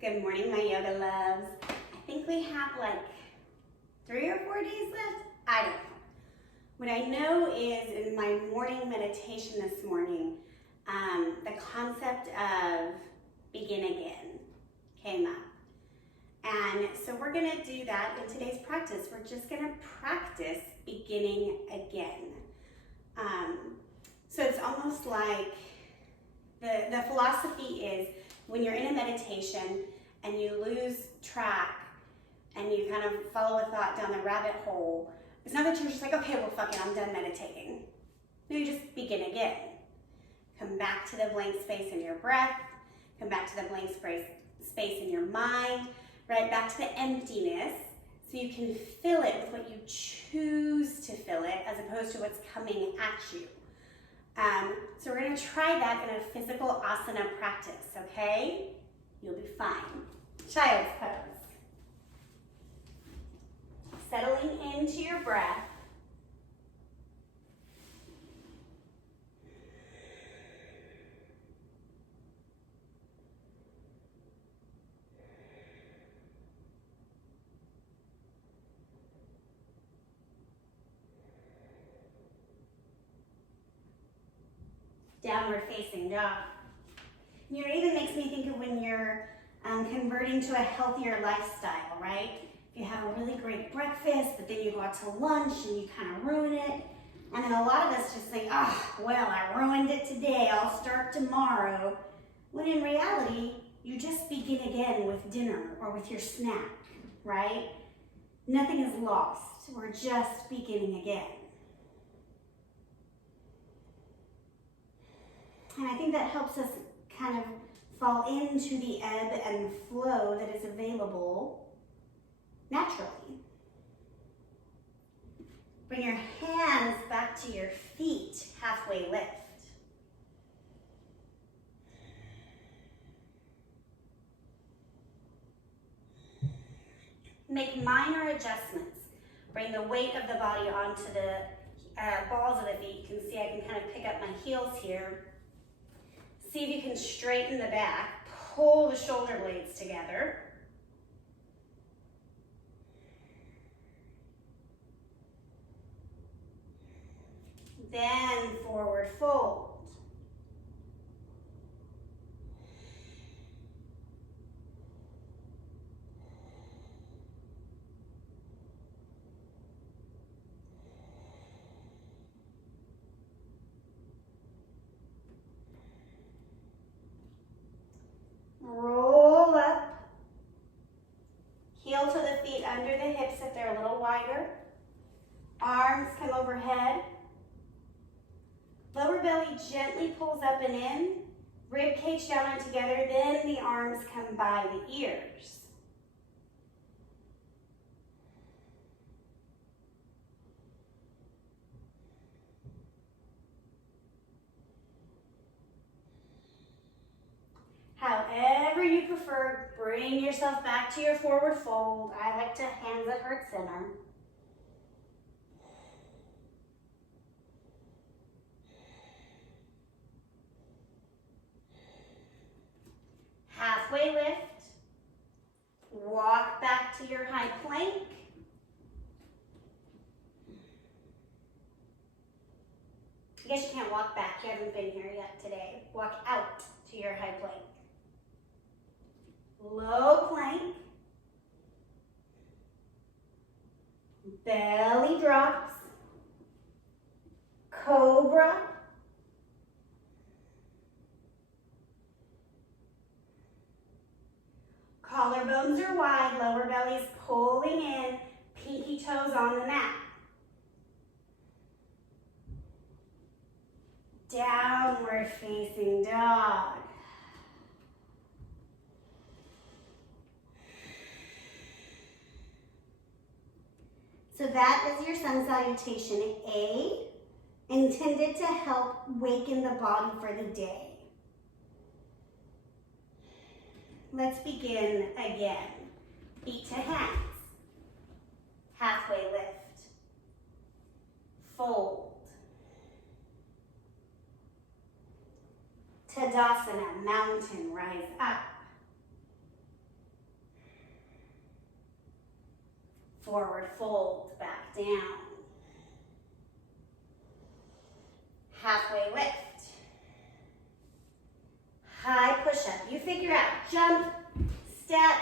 Good morning, my yoga loves. I think we have like 3 or 4 days left. I don't know. What I know is in my morning meditation this morning, the concept of begin again came up. And so we're gonna do that in today's practice. We're just gonna practice beginning again. So it's almost like the philosophy is when you're in a meditation and you lose track and you kind of follow a thought down the rabbit hole, it's not that you're just like, okay, well, fuck it, I'm done meditating. No, you just begin again. Come back to the blank space in your breath, come back to the blank space in your mind, right back to the emptiness, so you can fill it with what you choose to fill it as opposed to what's coming at you. So we're gonna try that in a physical asana practice, okay? You'll be fine. Child's pose. Settling into your breath. Downward facing dog. You know, it even makes me think of when you're converting to a healthier lifestyle, right? If you have a really great breakfast, but then you go out to lunch and you kind of ruin it. And then a lot of us just think, well, I ruined it today, I'll start tomorrow. When in reality, you just begin again with dinner or with your snack, right? Nothing is lost. We're just beginning again. And I think that helps us kind of fall into the ebb and flow that is available naturally. Bring your hands back to your feet, halfway lift. Make minor adjustments. Bring the weight of the body onto the balls of the feet. You can see I can kind of pick up my heels here. See if you can straighten the back, pull the shoulder blades together. Then forward fold. Roll up, heel to the feet under the hips if they're a little wider. Arms come overhead. Lower belly gently pulls up and in. Rib cage down and together, then the arms come by the ears. However you prefer, bring yourself back to your forward fold. I like to hands at heart center. Halfway lift. Walk back to your high plank. I guess you can't walk back. You haven't been here yet today. Walk out to your high plank. Low plank, belly drops, cobra, collarbones are wide, lower belly's pulling in, pinky toes on the mat. Downward facing dog. So that is your sun salutation A, intended to help waken the body for the day. Let's begin again. Feet to hands. Halfway lift. Fold. Tadasana, mountain rise up. Forward fold, back down. Halfway lift. High push-up. You figure out jump, step,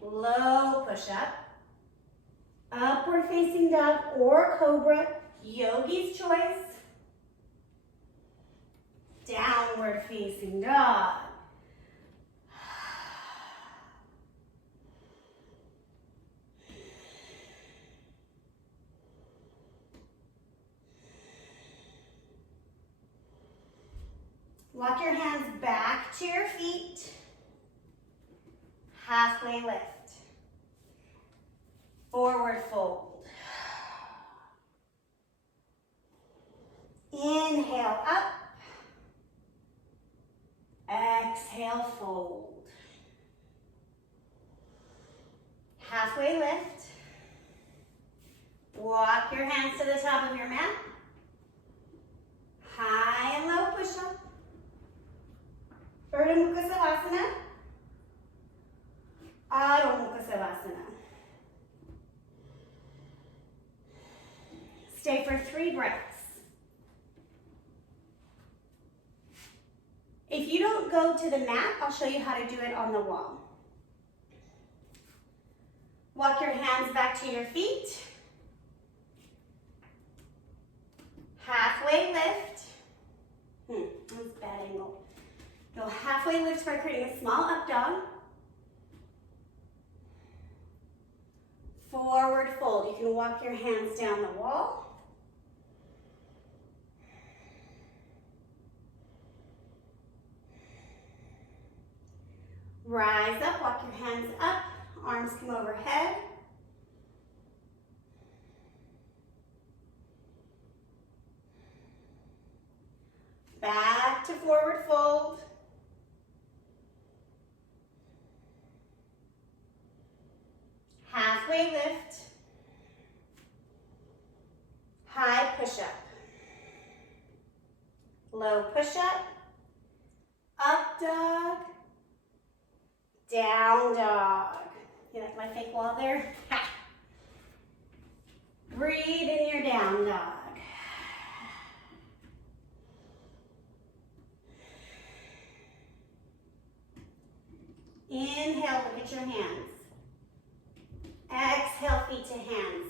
low push-up, upward facing dog or cobra, yogi's choice, downward facing dog. Walk your hands back to your feet. Halfway lift. Forward fold. Inhale up. Exhale, fold. Halfway lift. Walk your hands to the top of your mat. High and low push-up. Urdhva Mukha Savasana, Adho Mukha Savasana. Stay for 3 breaths. If you don't go to the mat, I'll show you how to do it on the wall. Walk your hands back to your feet. Halfway lift. That's a bad angle. Go halfway lift by creating a small up dog. Forward fold. You can walk your hands down the wall. Rise up, walk your hands up, arms come overhead. Back to forward fold. Halfway lift. High push-up. Low push-up. Up dog. Down dog. You like my fake wall there? Ha. Breathe in your down dog. Inhale, look at your hands. Exhale, feet to hands.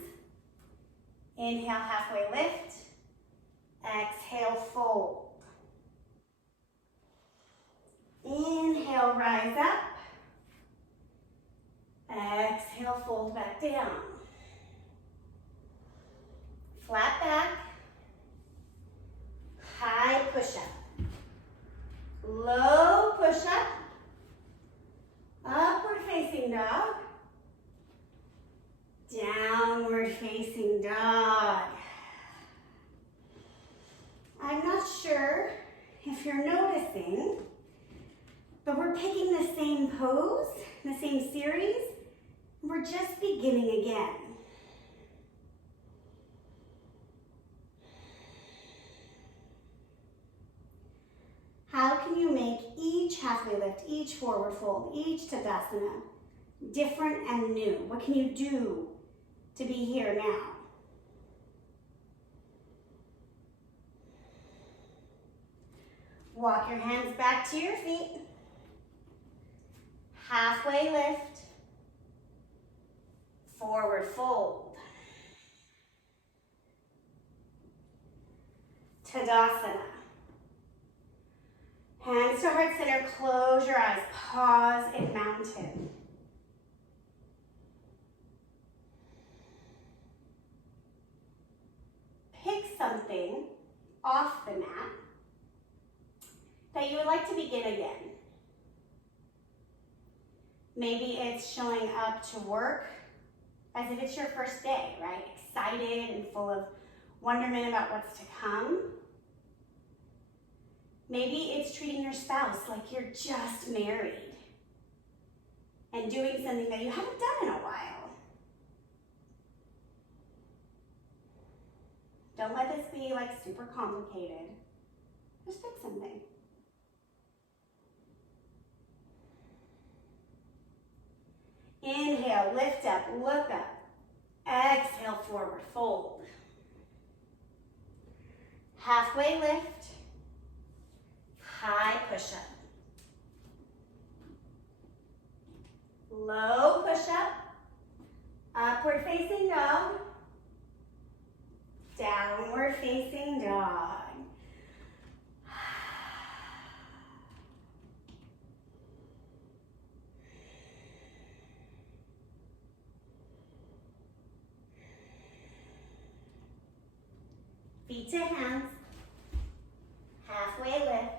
Inhale, halfway lift. Exhale, fold. Inhale, rise up. Exhale, fold back down. Flat back. High push-up. Low push-up. Upward facing dog. Downward facing dog. I'm not sure if you're noticing, but we're picking the same pose, the same series. We're just beginning again. How can you make each halfway lift, each forward fold, each Tadasana different and new? What can you do to be here now? Walk your hands back to your feet. Halfway lift. Forward fold. Tadasana. Hands to heart center, close your eyes. Pause in mountain. Pick something off the mat that you would like to begin again. Maybe it's showing up to work as if it's your first day, right? Excited and full of wonderment about what's to come. Maybe it's treating your spouse like you're just married and doing something that you haven't done in a while. Don't let this be like super complicated. Just pick something. Inhale. Inhale, lift up, look up. Exhale, forward fold. Halfway lift, high push up. Low push up, upward facing dog, downward facing dog. Feet to hands, halfway lift,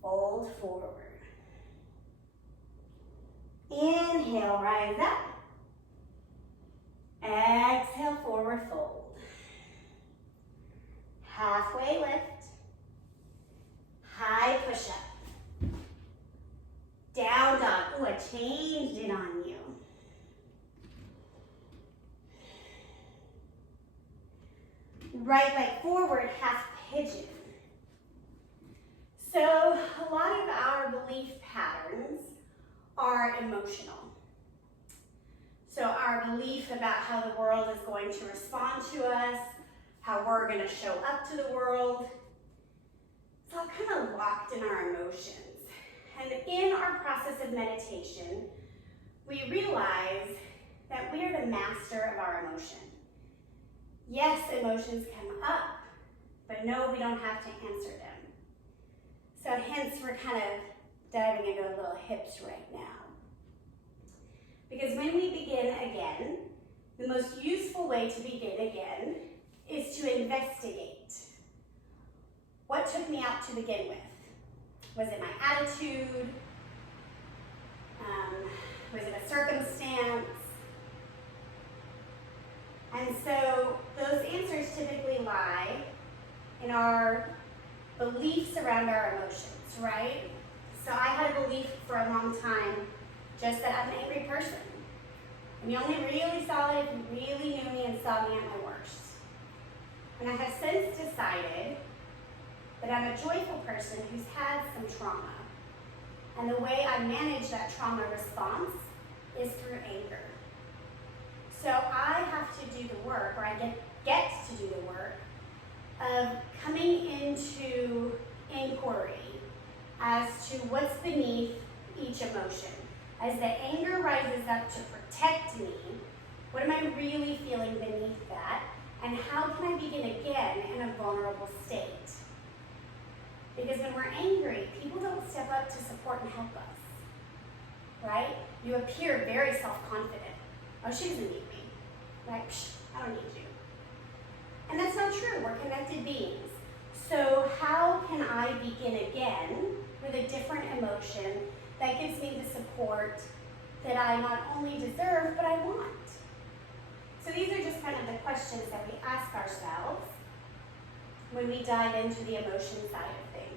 fold forward. Inhale, rise up. Exhale, forward fold. Halfway lift, high push up. Down dog. Ooh, I changed it on you. Right leg forward, half pigeon. So a lot of our belief patterns are emotional. So our belief about how the world is going to respond to us, how we're going to show up to the world, it's all kind of locked in our emotions. And in our process of meditation, we realize that we are the master of our emotion. Yes, emotions come up, but no, we don't have to answer them. So hence, we're kind of diving into a little hips right now. Because when we begin again, the most useful way to begin again is to investigate. What took me out to begin with? Was it my attitude? Was it a circumstance? And so those answers typically lie in our beliefs around our emotions, right? So I had a belief for a long time just that I'm an angry person. And you only really saw it if you really knew me and saw me at my worst. And I have since decided that I'm a joyful person who's had some trauma. And the way I manage that trauma response is through anger. So I have to do the work, or I get to do the work of coming into inquiry as to what's beneath each emotion. As the anger rises up to protect me, what am I really feeling beneath that? And how can I begin again in a vulnerable state? Because when we're angry, people don't step up to support and help us, right? You appear very self-confident. Oh, she doesn't need me. Like, I don't need you. And that's not true. We're connected beings. So how can I begin again with a different emotion that gives me the support that I not only deserve, but I want? So these are just kind of the questions that we ask ourselves when we dive into the emotion side of things.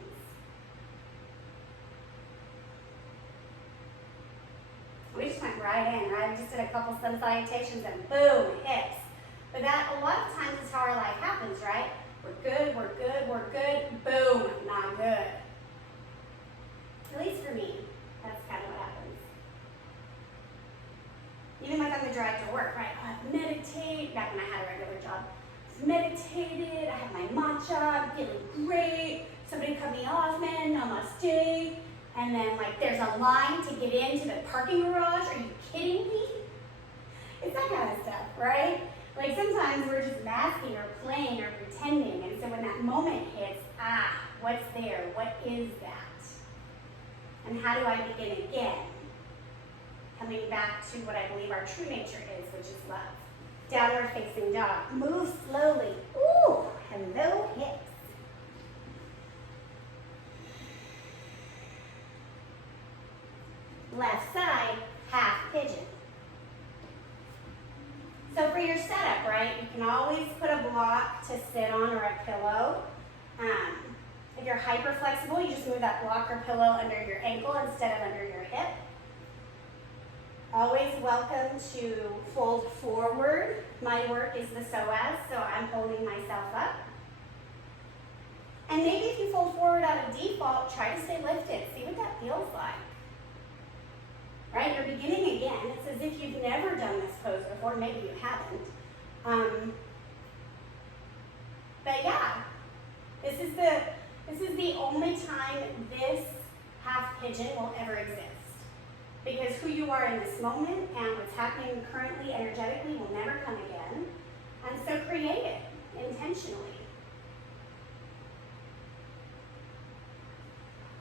We just went right in, right? We just did a couple sun salutations and boom, hips. But that, a lot of times, is how our life happens, right? We're good, we're good, we're good, boom, not good. At least for me, that's kind of what happens. Even like on the drive to work, right? I've meditated, back when I had a regular job. I've meditated, I have my matcha, I'm feeling great. Somebody cut me off, man, namaste. And then like there's a line to get into the parking garage. Are you kidding me? It's that kind of stuff, right? Like sometimes we're just masking or playing or pretending. And so when that moment hits, what's there? What is that? And how do I begin again? Coming back to what I believe our true nature is, which is love. Downward facing dog. Move slowly. Ooh, hello hips. Left side, half pigeon. So for your setup, right, you can always put a block to sit on or a pillow. If you're hyper flexible, you just move that block or pillow under your ankle instead of under your hip. Always welcome to fold forward. My work is the psoas, so I'm holding myself up. And maybe if you fold forward out of default, try to stay lifted. See what that feels like. right? You're beginning again. It's as if you've never done this pose before. Maybe you haven't. But yeah, this is the only time this half pigeon will ever exist. Because who you are in this moment and what's happening currently energetically will never come again. And so create it intentionally.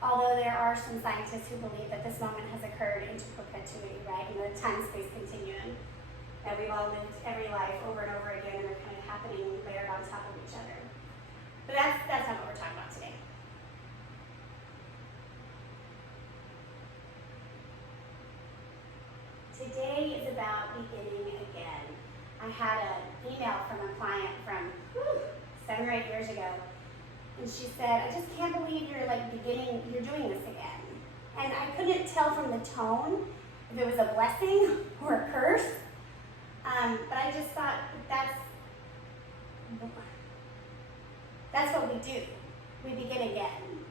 Although there are some scientists who believe that this moment has occurred into perpetuity, right? In the time-space continuum. That we've all lived every life over and over again and they're kind of happening layered on top of each other. But that's not what we're talking about today. Today is about beginning again. I had an email from a client from 7 or 8 years ago, and she said, I just can't believe you're doing this again. And I couldn't tell from the tone if it was a blessing or a curse, but I just thought that's what we do. We begin again.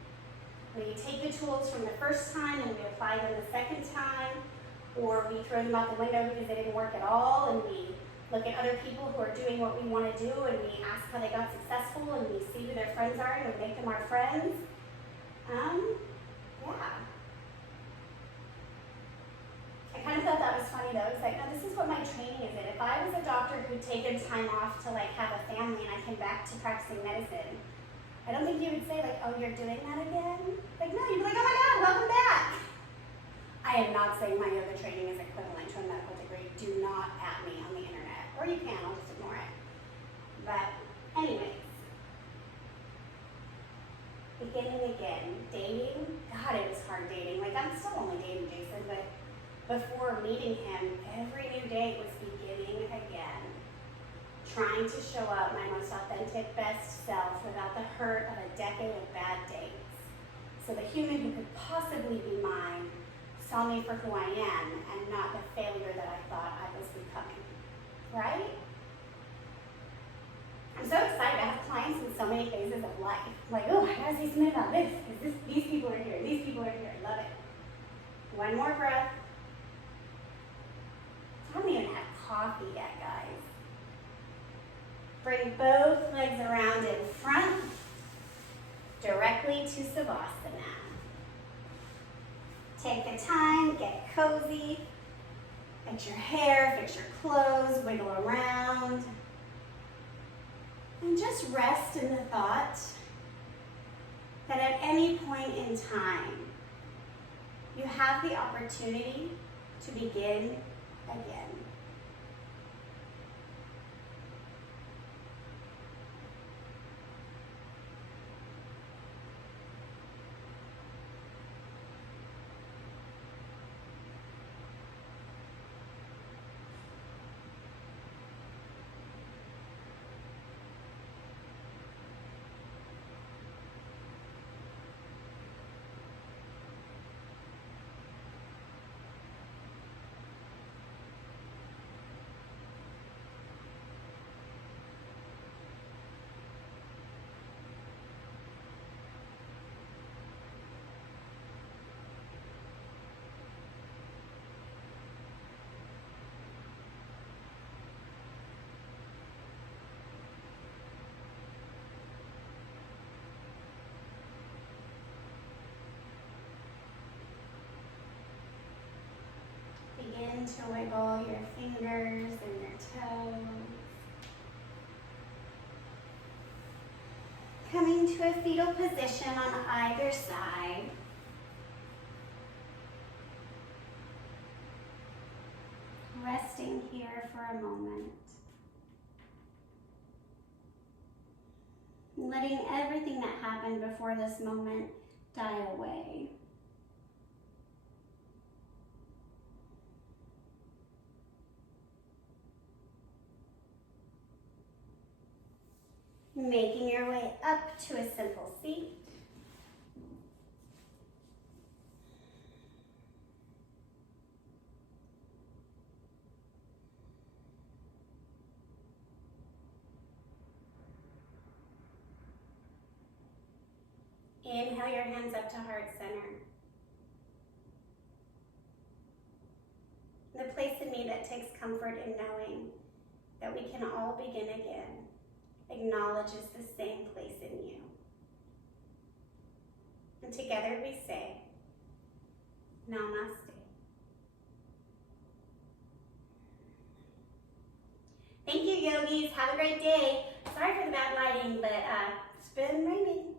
We take the tools from the first time and we apply them the second time, or we throw them out the window because they didn't work at all, and we look at other people who are doing what we want to do and we ask how they got successful and we see who their friends are and we make them our friends. Yeah. I kind of thought that was funny though. It's like, no, this is what my training is in. If I was a doctor who'd taken time off to have a family and I came back to practicing medicine, I don't think you would say oh, you're doing that again? No, you'd be like, oh my God, welcome back. I am not saying my yoga training is equivalent to a medical degree. Do not at me on the internet. Or you can, I'll just ignore it. But anyways, beginning again, dating. God, it was hard dating. I'm still only dating Jason, but before meeting him, every new date was beginning again. Trying to show up my most authentic, best self without the hurt of a decade of bad dates. So the human who could possibly be mine saw me for who I am and not the failure that I thought I was becoming. Right? I'm so excited. I have clients in so many phases of life. Oh, I gotta say something about this, because these people are here, these people are here. Love it. One more breath. I haven't even had coffee yet, guys. Bring both legs around in front, directly to Savasana. Take the time, get cozy, fix your hair, fix your clothes, wiggle around. And just rest in the thought that at any point in time, you have the opportunity to begin again. Begin to wiggle your fingers and your toes. Coming to a fetal position on either side. Resting here for a moment. Letting everything that happened before this moment die away. Making your way up to a simple seat. Inhale your hands up to heart center. The place in me that takes comfort in knowing that we can all begin again acknowledges the same place in you. And together we say, Namaste. Thank you, yogis. Have a great day. Sorry for the bad lighting, but it's been raining.